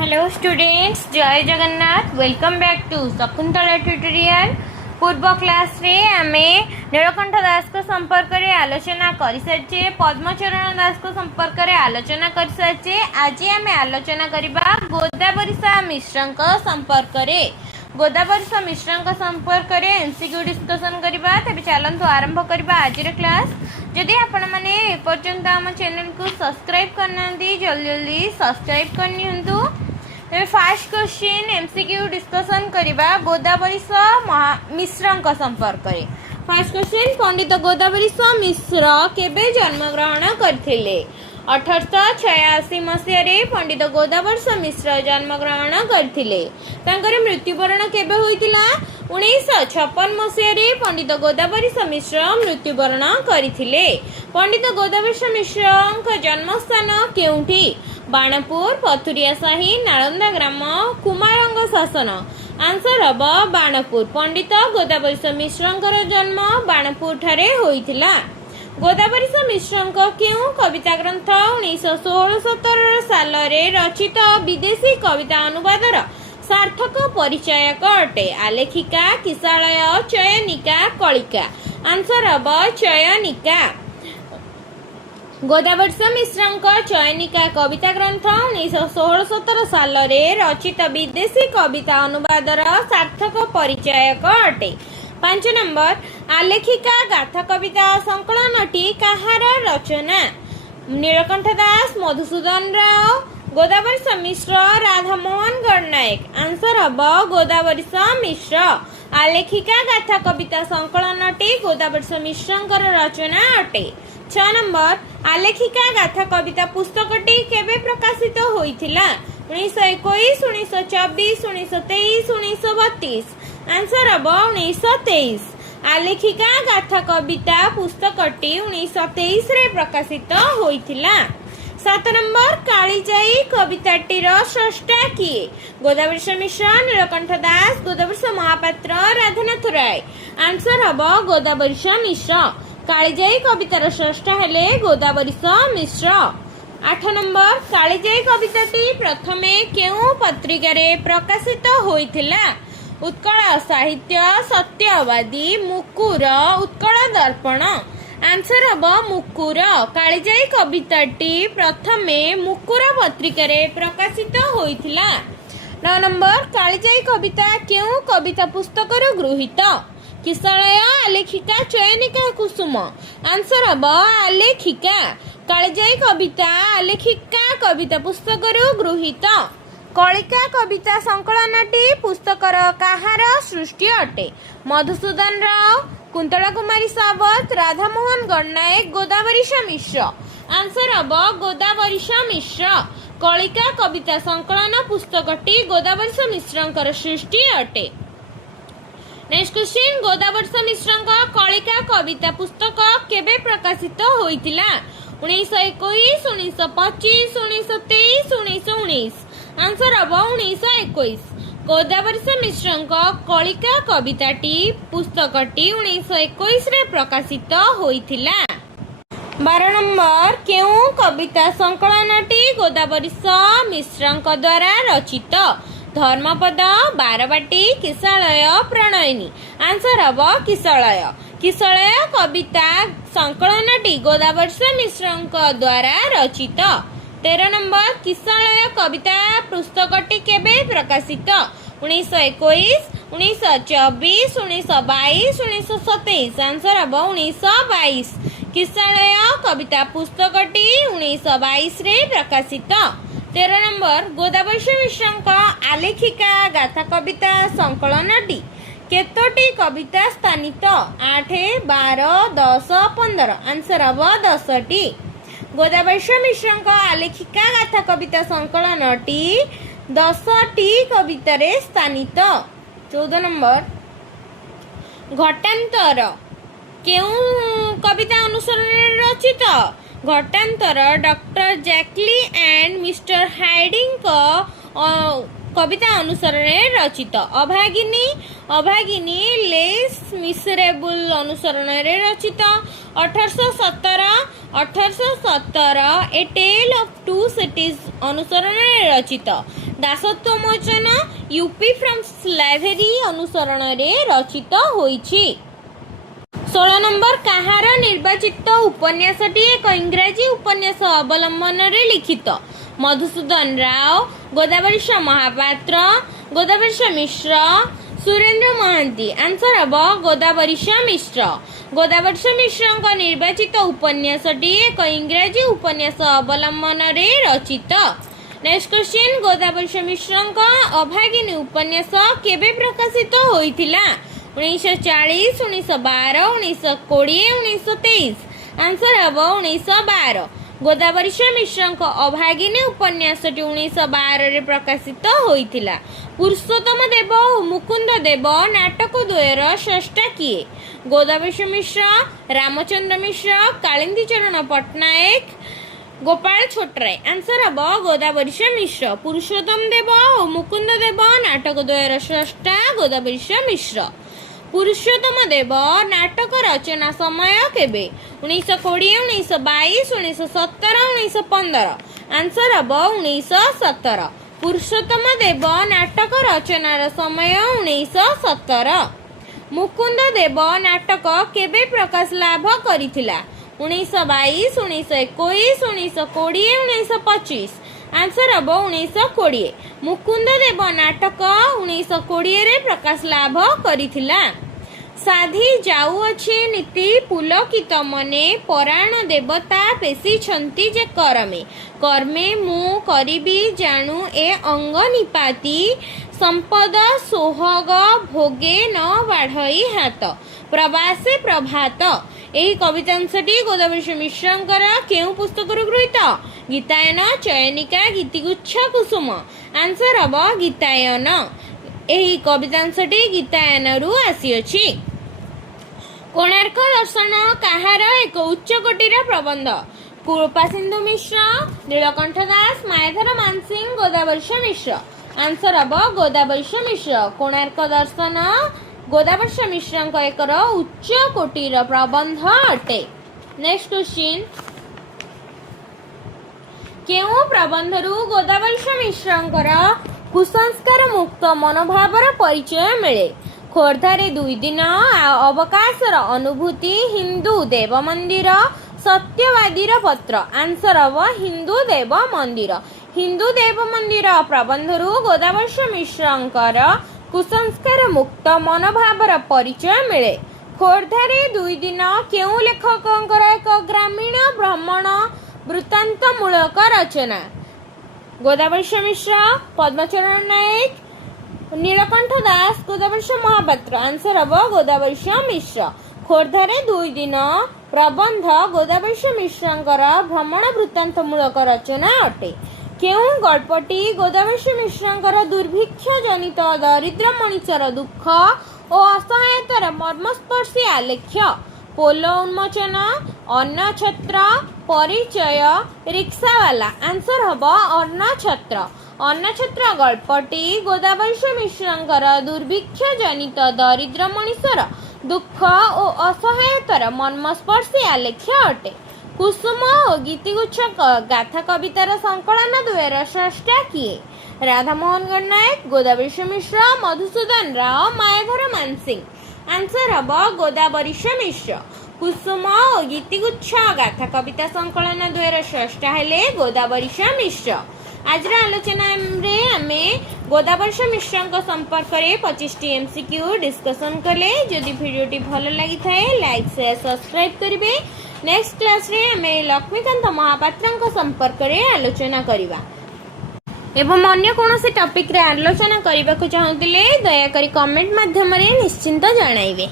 Hello students, जय Jagannath. Welcome back to Shakuntala tutorial. पूर्व class रे आमे नीलकंठ दास को संपर्क रे आलोचना कर सारिचे, पद्मचरण दास को संपर्क रे आलोचना कर सारिचे। आज आमे आलोचना करिबा गोदावरीशा मिश्रଙ୍କ संपर्क रे। गोदावरीशा मिश्रଙ୍କ संपर्क रे एमसीक्यू डिस्कशन करिबा। तबे चलंतु आरंभ करिबा आज रे क्लास। जदि आपण माने ए पर्यंत हम चैनल को सब्सक्राइब करना जल्दी जल्दी सब्सक्राइब करनियंतु। फर्स्ट क्वेश्चन एमसीक्यू डिस्कशन करिबा गोदावरीशा मिश्रଙ୍କ संपर्क रे। फर्स्ट क्वेश्चन, पंडित गोदावरीशा मिश्र केबे जन्म ग्रहण करथिले? 1886 मसीह रे पंडित गोदावरीशा मिश्र जन्म ग्रहण करथिले। तांकर मृत्युवरण केबे होइतिला? 1956 मसीह रे पंडित गोदावरीशा मिश्र मृत्युवरण करथिले। पंडित गोदावरीशा मिश्रଙ୍କ जन्मस्थान केउठी? बाणपुर, पथुरिया साही, नालंदा ग्राम, कुमारंग शासन। आंसर हब बाणपुर। पंडित गोदावरीशा मिश्रଙ୍କର जन्म बाणपुर ठारे होइतिला। गोदावरीशा मिश्रଙ୍କ केउ कविता ग्रंथ 1916-17 साल रे रचित विदेशी कविता अनुवादर सार्थक परिचयक अटे? आलेखिका, किसालय, चयनिका, कलिका। आंसर हब चयनिका। गोदावरीशा मिश्रଙ୍କ चयनिका कविता ग्रंथ 1916-17 साल रे रचित विदेशी कविता अनुवादर सार्थक परिचयक अटे। 5 नंबर, आलेखिका गाथा कविता संकलनटी काहार रचना? नीलकंठ दास, मधुसूदन राव, गोदावरीशा मिश्र, राधामोहन गणनायक। आंसर हब गोदावरीशा मिश्र। आलेखिका गाथा कविता संकलनटी गोदावरीशा मिश्रଙ୍କର रचना अटे। 6 नंबर, आलेखिका गाथा कविता पुस्तकटी केबे प्रकाशित होइथिला? 1921, 1924, 1923, 1932। Answer hub 1923। आलेखिका गाथा कविता पुस्तकटी 1923 रे प्रकाशित होइथिला। 7 नंबर, कालीजाई कविताटीर स्रष्टा किए? गोदावरीशा मिश्र, नीलकंठ दास, गोदावरीशा महापात्र, राधानाथ राय। आंसर हब गोदावरीशा मिश्र। कालीजाई कवितार स्रष्टा हेले गोदावरीशा मिश्र। 8 नंबर, कालीजाई कविताटी प्रथमे केउ पत्रिका रे प्रकाशित होइथिला? उत्कल साहित्य, सत्यवादी, मुकुर, उत्कल दर्पण। Answer hub मुकुर। कालीजाई कविताटी प्रथमे मुकुर पत्रिका रे प्रकाशित होइथिला। 9 नंबर, कालीजाई कविता केउ कविता पुस्तक रो गृहीत? किसालय, आलेखिका, चयनिका, कुसुम। Answer hub आलेखिका। कालीजाई कविता आलेखिका कविता पुस्तक रो गृहीत। कलिका कविता संकलनटी पुस्तकर काहार सृष्टि अटे? मधुसूदन राव, कुंतला कुमारी सावत, राधामोहन गणनायक, गोदावरीशा मिश्र। आंसर हब गोदावरीशा मिश्र। कलिका कविता संकलन पुस्तकटी गोदावरीशा मिश्रଙ୍କର सृष्टि अटे। नेक्स्ट क्वेश्चन, गोदावरीशा मिश्रଙ୍କ कलिका कविता पुस्तक केबे प्रकाशित होइतिला? 1921, 1925, 1923, 1919। Answer hub 1921। गोदावरीशा मिश्रଙ୍କ कलिका कविताटी पुस्तकटी 1921 रे प्रकाशित होइथिला। 12 नंबर, केउ कविता संकलनटी गोदावरीशा मिश्रଙ୍କ द्वारा रचित? धर्मपद, बारबाटी, किसालय, प्रणयिनी। आंसर हब किसालय। किसालय कविता संकलनटी गोदावरीशा मिश्रଙ୍କ द्वारा रचित। 13 नंबर, किसालय कविता पुस्तकटी केबे प्रकाशित? 1921, 1924, 1922, 1927। Answer hub 1922। किसालय कविता पुस्तकटी 1922 रे प्रकाशित। 13 नंबर, गोदावरीशा मिश्रଙ୍କ आलेखिका गाथा कविता संकलनटी केतोटी कविता स्थानित? 8, 12, 10, 15। Answer hub 10टी। गोदावरीशा मिश्रଙ୍କ आलेखिका गाथा कविता संकलनटी 10टी कविता रे स्थानित। 14 नंबर, घटान्तर केउ कविता अनुसरण रचित? घटान्तर डॉक्टर जैकली एंड मिस्टर हाइडिंग कविता अनुसरण रचित। अभागिनी, अभागिनी लेस मिसरेबल अनुसरण रचित। 1817 ए टेल ऑफ टू सिटीज अनुसरण रचित। ଦାସତ୍ୱ ମୋଚନ ୟୁପି ଫ୍ରମ୍ ସ୍ଲେଭେରୀ ଅନୁସରଣରେ ରଚିତ ହୋଇଛି। 16 ନମ୍ବର କାହାର ନିର୍ବାଚିତ ଉପନ୍ୟାସଟି ଏକ ଇଂରାଜୀ ଉପନ୍ୟାସ ଅବଲମ୍ବନରେ ଲିଖିତ? ମଧୁସୂଦନ ରାଓ, ଗୋଦାବରୀଶ ମହାପାତ୍ର, ଗୋଦାବରୀଶ ମିଶ୍ର, ସୁରେନ୍ଦ୍ର ମହାନ୍ତି। ଆନ୍ସର ହେବ ଗୋଦାବରୀଶ ମିଶ୍ର। ଗୋଦାବରୀଶ ମିଶ୍ରଙ୍କ ନିର୍ବାଚିତ ଉପନ୍ୟାସଟି ଏକ ଇଂରାଜୀ ଉପନ୍ୟାସ ଅବଲମ୍ବନରେ ରଚିତ। ନେକ୍ସଟ କ୍ୱେଶ୍ଚିନ୍, ଗୋଦାବରୀଶ ମିଶ୍ରଙ୍କ ଅଭାଗିନୀ ଉପନ୍ୟାସ କେବେ ପ୍ରକାଶିତ ହୋଇଥିଲା? 1940, 1912, 1920, 1923। ଆନ୍ସର ହେବ 1912। ଗୋଦାବରୀଶ ମିଶ୍ରଙ୍କ ଅଭାଗିନୀ ଉପନ୍ୟାସଟି 1912ରେ ପ୍ରକାଶିତ ହୋଇଥିଲା। ପୁରୁଷୋତ୍ତମ ଦେବ ଓ ମୁକୁନ୍ଦ ଦେବ ନାଟକ ଦ୍ୱୟର ସ୍ରଷ୍ଟା କିଏ? ଗୋଦାବରୀଶ ମିଶ୍ର, ରାମଚନ୍ଦ୍ର ମିଶ୍ର, କାଳିନ୍ଦୀ ଚରଣ ପଟ୍ଟନାୟକ, ଗୋପାଳ ଛୋଟରାୟ। ଆନ୍ସର ହେବ ଗୋଦାବରୀଶ ମିଶ୍ର। ପୁରୁଷୋତ୍ତମ ଦେବ ଓ ମୁକୁନ୍ଦ ଦେବ ନାଟକ ଦ୍ୱୟର ସ୍ରଷ୍ଟା ଗୋଦାବରୀଶ ମିଶ୍ର। ପୁରୁଷୋତ୍ତମ ଦେବ ନାଟକ ରଚନା ସମୟ କେବେ? 1920, 1922, 1917, 1915। ଆନ୍ସର ହେବ 1917। ପୁରୁଷୋତ୍ତମ ଦେବ ନାଟକ ରଚନାର ସମୟ 1917। ମୁକୁନ୍ଦ ଦେବ ନାଟକ କେବେ ପ୍ରକାଶ ଲାଭ କରିଥିଲା? 1922, 1921, 1920, 1925। ଆନ୍ସର ହେବ 1920। ମୁକୁନ୍ଦ ଦେବ ନାଟକ 1920ରେ ପ୍ରକାଶ ଲାଭ କରିଥିଲା। ସାଧି ଯାଉଅଛି ନୀତି ପୁଲକିତ ମନେ, ପରାଣ ଦେବତା ପେଶିଛନ୍ତି ଯେ କରମେ। କର୍ମେ ମୁଁ କରିବି ଜାଣୁ ଏ ଅଙ୍ଗ ନିପାତି, ସମ୍ପଦ ସୋହଗ ଭୋଗେ ନ ବାଢ଼ଇ ହାତ। ପ୍ରବାସେ ପ୍ରଭାତ। ଏହି କବିତାଂଶଟି ଗୋଦାବରୀଶ ମିଶ୍ରଙ୍କର କେଉଁ ପୁସ୍ତକରୁ ଗୃହୀତ? ଗୀତାୟନ, ଚୟନିକା, ଗୀତିଗୁଚ୍ଛ, କୁସୁମ। ଆନ୍ସର ହେବ ଗୀତାୟନ। ଏହି କବିତାଂଶଟି ଗୀତାୟନରୁ ଆସିଅଛି। କୋଣାର୍କ ଦର୍ଶନ କାହାର ଏକ ଉଚ୍ଚ କୋଟିର ପ୍ରବନ୍ଧ? କୃପାସିନ୍ଧୁ ମିଶ୍ର, ନୀଳକଣ୍ଠ ଦାସ, ମାୟାଧର ମାନସିଂହ, ଗୋଦାବରୀଶ ମିଶ୍ର। ଆନ୍ସର ହେବ ଗୋଦାବରୀଶ ମିଶ୍ର। କୋଣାର୍କ ଦର୍ଶନ ଗୋଦାବରୀଶ ମିଶ୍ରଙ୍କ ଏକର ଉଚ୍ଚ କୋଟିର ପ୍ରବନ୍ଧ ଅଟେ। ନେକ୍ସଟ କ୍ୱେଶ୍ଚିନ୍, କେଉଁ ପ୍ରବନ୍ଧରୁ ଗୋଦାବରୀଶ ମିଶ୍ରଙ୍କର କୁସଂସ୍କାର ମୁକ୍ତ ମନୋଭାବର ପରିଚୟ ମିଳେ? ଖୋର୍ଦ୍ଧାରେ 2 ଦିନ, ଅବକାଶର ଅନୁଭୂତି, ହିନ୍ଦୁ ଦେବ ମନ୍ଦିର, ସତ୍ୟବାଦୀର ପତ୍ର। ଆନ୍ସର ହେବ ହିନ୍ଦୁ ଦେବ ମନ୍ଦିର। ହିନ୍ଦୁ ଦେବ ମନ୍ଦିର ପ୍ରବନ୍ଧରୁ ଗୋଦାବରୀଶ ମିଶ୍ରଙ୍କର କୁସଂସ୍କାର ମୁକ୍ତ ମନୋଭାବର ପରିଚୟ ମିଳେ। ଖୋର୍ଦ୍ଧାରେ 2 ଦିନ କେଉଁ ଲେଖକଙ୍କର ଏକ ଗ୍ରାମୀଣ ଭ୍ରମଣ ବୃତ୍ତାନ୍ତମୂଳକ ରଚନା? ଗୋଦାବରୀଶ ମିଶ୍ର, ପଦ୍ମଚରଣ ନାୟକ, ନୀଳକଣ୍ଠ ଦାସ, ଗୋଦାବରୀଶ ମହାପାତ୍ର। ଆନ୍ସର ହେବ ଗୋଦାବରୀଶ ମିଶ୍ର। ଖୋର୍ଦ୍ଧାରେ 2 ଦିନ ପ୍ରବନ୍ଧ ଗୋଦାବରୀଶ ମିଶ୍ରଙ୍କର ଭ୍ରମଣ ବୃତ୍ତାନ୍ତମୂଳକ ରଚନା ଅଟେ। କେଉଁ ଗଳ୍ପଟି ଗୋଦାବରୀଶ ମିଶ୍ରଙ୍କର ଦୁର୍ଭିକ୍ଷ ଜନିତ ଦରିଦ୍ର ମଣିଷର ଦୁଃଖ ଓ ଅସହାୟତାର ମର୍ମସ୍ପର୍ଶୀ ଆଲେଖ୍ୟ? ପୋଲ ଉନ୍ମୋଚନ, ଅନ୍ନଛତ୍ର, ପରିଚୟ, ରିକ୍ସାବାଲା। ଆନ୍ସର ହେବ ଅନ୍ନଛତ୍ର। ଅନ୍ନଛତ୍ର ଗଳ୍ପଟି ଗୋଦାବରୀଶ ମିଶ୍ରଙ୍କର ଦୁର୍ଭିକ୍ଷ ଜନିତ ଦରିଦ୍ର ମଣିଷର ଦୁଃଖ ଓ ଅସହାୟତାର ମର୍ମସ୍ପର୍ଶୀ ଆଲେଖ୍ୟ ଅଟେ। କୁସୁମ ଓ ଗୀତିଗୁଚ୍ଛ ଗାଥା କବିତାର ସଂକଳନ ଦ୍ୱୟର ସ୍ରଷ୍ଟା କିଏ? ରାଧାମୋହନ ଗଣନାୟକ, ଗୋଦାବରୀଶ ମିଶ୍ର, ମଧୁସୂଦନ ରାଓ, ମାୟାଧର ମାନସିଂହ। ଆନ୍ସର ହେବ ଗୋଦାବରୀଶ ମିଶ୍ର। କୁସୁମ ଓ ଗୀତିଗୁଚ୍ଛ ଗାଥା କବିତା ସଂକଳନ ଦ୍ୱୟର ସ୍ରଷ୍ଟା ହେଲେ ଗୋଦାବରୀଶ ମିଶ୍ର। ଆଜିର ଆଲୋଚନାରେ ଆମେ ଗୋଦାବରୀଶ ମିଶ୍ରଙ୍କ ସମ୍ପର୍କରେ 25ଟି MCQ ଡିସ୍କସନ୍ କଲେ। ଯଦି ଭିଡ଼ିଓଟି ଭଲ ଲାଗିଥାଏ ଲାଇକ୍, ସେୟାର, ସବସ୍କ୍ରାଇବ୍ କରିବେ। ନେକ୍ସଟ କ୍ଲାସ୍ରେ ଆମେ ଲକ୍ଷ୍ମୀକାନ୍ତ ମହାପାତ୍ରଙ୍କ ସମ୍ପର୍କରେ ଆଲୋଚନା କରିବା ଏବଂ ଅନ୍ୟ କୌଣସି ଟପିକ୍ରେ ଆଲୋଚନା କରିବାକୁ ଚାହୁଁଥିଲେ ଦୟାକରି କମେଣ୍ଟ ମାଧ୍ୟମରେ ନିଶ୍ଚିନ୍ତ ଜଣାଇବେ।